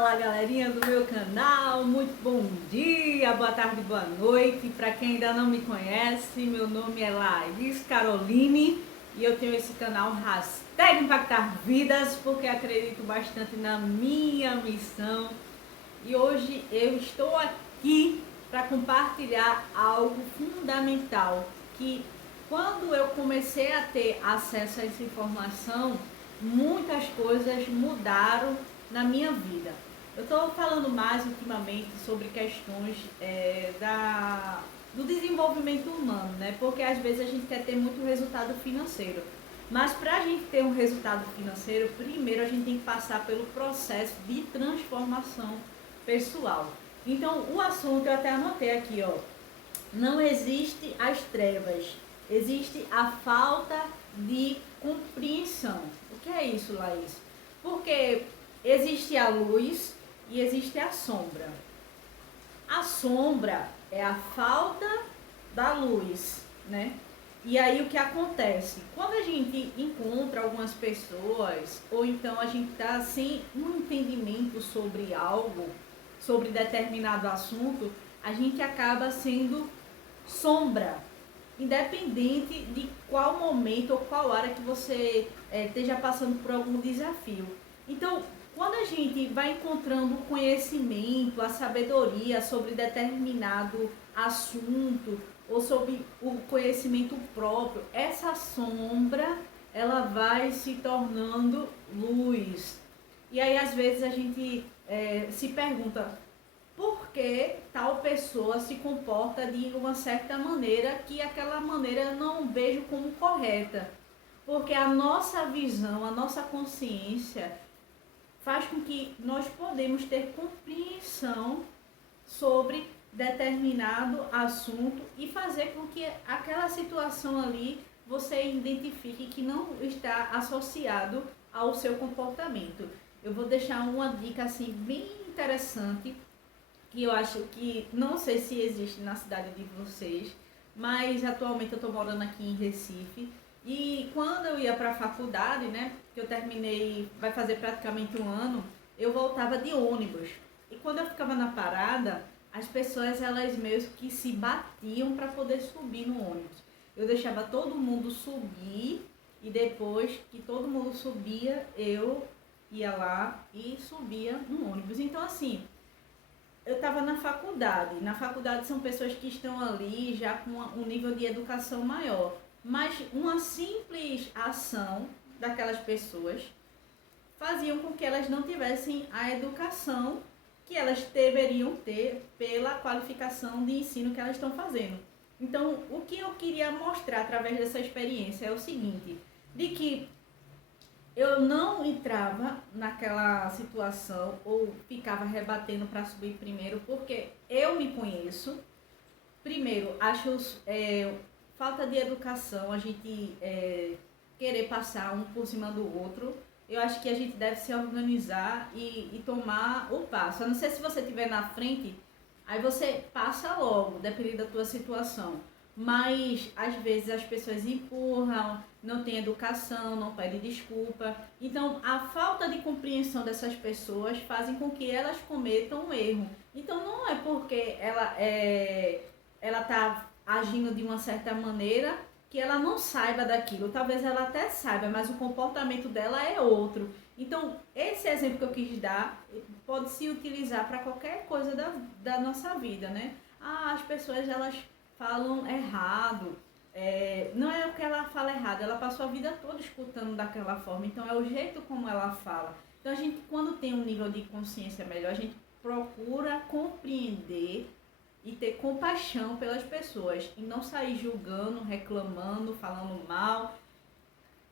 Fala galerinha do meu canal, muito bom dia, boa tarde, boa noite. Para quem ainda não me conhece, meu nome é Laís Caroline e eu tenho esse canal Hashtag Impactar Vidas porque acredito bastante na minha missão. E hoje eu estou aqui para compartilhar algo fundamental que quando eu comecei a ter acesso a essa informação, muitas coisas mudaram na minha vida. Eu estou falando mais ultimamente sobre questões do desenvolvimento humano, né? Porque às vezes a gente quer ter muito resultado financeiro. Mas para a gente ter um resultado financeiro, primeiro a gente tem que passar pelo processo de transformação pessoal. Então o assunto eu até anotei aqui, ó. Não existe as trevas, existe a falta de compreensão. O que é isso, Laís? Porque existe a luz e existe a sombra. A sombra é a falta da luz, né? E aí o que acontece? Quando a gente encontra algumas pessoas, ou então a gente está sem um entendimento sobre algo, sobre determinado assunto, a gente acaba sendo sombra, independente de qual momento ou qual área que você esteja passando por algum desafio. Então, quando a gente vai encontrando o conhecimento, a sabedoria sobre determinado assunto ou sobre o conhecimento próprio, essa sombra ela vai se tornando luz. E aí às vezes a gente se pergunta por que tal pessoa se comporta de uma certa maneira que aquela maneira eu não vejo como correta. Porque a nossa visão, a nossa consciência faz com que nós podemos ter compreensão sobre determinado assunto e fazer com que aquela situação ali você identifique que não está associado ao seu comportamento. Eu vou deixar uma dica assim bem interessante que eu acho que, não sei se existe na cidade de vocês, mas atualmente eu estou morando aqui em Recife. E quando eu ia para a faculdade, né, que eu terminei, vai fazer praticamente um ano, eu voltava de ônibus. E quando eu ficava na parada, as pessoas elas meio que se batiam para poder subir no ônibus. Eu deixava todo mundo subir e depois que todo mundo subia, eu ia lá e subia no ônibus. Então assim, eu estava na faculdade. Na faculdade são pessoas que estão ali já com um nível de educação maior. Mas uma simples ação daquelas pessoas faziam com que elas não tivessem a educação que elas deveriam ter pela qualificação de ensino que elas estão fazendo. Então, o que eu queria mostrar através dessa experiência é o seguinte, de que eu não entrava naquela situação ou ficava rebatendo para subir primeiro, porque eu me conheço. Primeiro, acho falta de educação, a gente querer passar um por cima do outro. Eu acho que a gente deve se organizar e tomar o passo. A não ser se você estiver na frente, aí você passa logo, dependendo da tua situação. Mas às vezes as pessoas empurram, não tem educação, não pedem desculpa. Então a falta de compreensão dessas pessoas fazem com que elas cometam um erro. Então não é porque ela está agindo de uma certa maneira que ela não saiba daquilo. Talvez ela até saiba, mas o comportamento dela é outro. Então esse exemplo que eu quis dar pode se utilizar para qualquer coisa da nossa vida, né? As pessoas elas falam errado, não é o que ela fala errado, ela passou a vida toda escutando daquela forma, então é o jeito como ela fala. Então a gente, quando tem um nível de consciência melhor, a gente procura compreender e ter compaixão pelas pessoas e não sair julgando, reclamando, falando mal.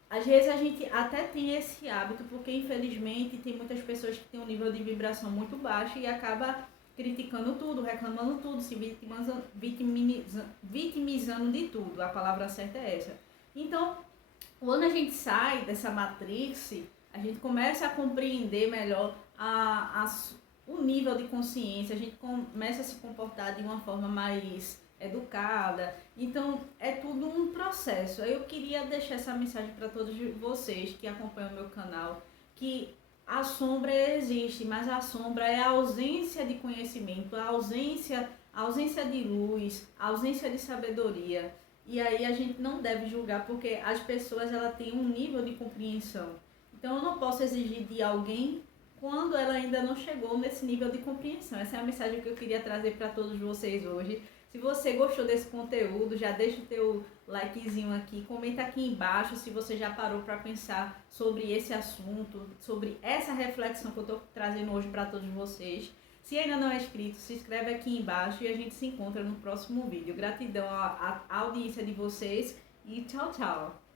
Às vezes a gente até tem esse hábito, porque infelizmente tem muitas pessoas que têm um nível de vibração muito baixo e acaba criticando tudo, reclamando tudo, se vitimizando de tudo. A palavra certa é essa. Então, quando a gente sai dessa matrix, a gente começa a compreender melhor o nível de consciência, a gente começa a se comportar de uma forma mais educada. Então, é tudo um processo. Eu queria deixar essa mensagem para todos vocês que acompanham o meu canal, que A sombra existe, mas a sombra é a ausência de conhecimento, a ausência de luz, a ausência de sabedoria. E aí a gente não deve julgar, porque as pessoas ela têm um nível de compreensão. Então eu não posso exigir de alguém quando ela ainda não chegou nesse nível de compreensão. Essa é a mensagem que eu queria trazer para todos vocês hoje. Se você gostou desse conteúdo, já deixa o teu likezinho aqui, comenta aqui embaixo se você já parou para pensar sobre esse assunto, sobre essa reflexão que eu estou trazendo hoje para todos vocês. Se ainda não é inscrito, se inscreve aqui embaixo e a gente se encontra no próximo vídeo. Gratidão à audiência de vocês e tchau, tchau!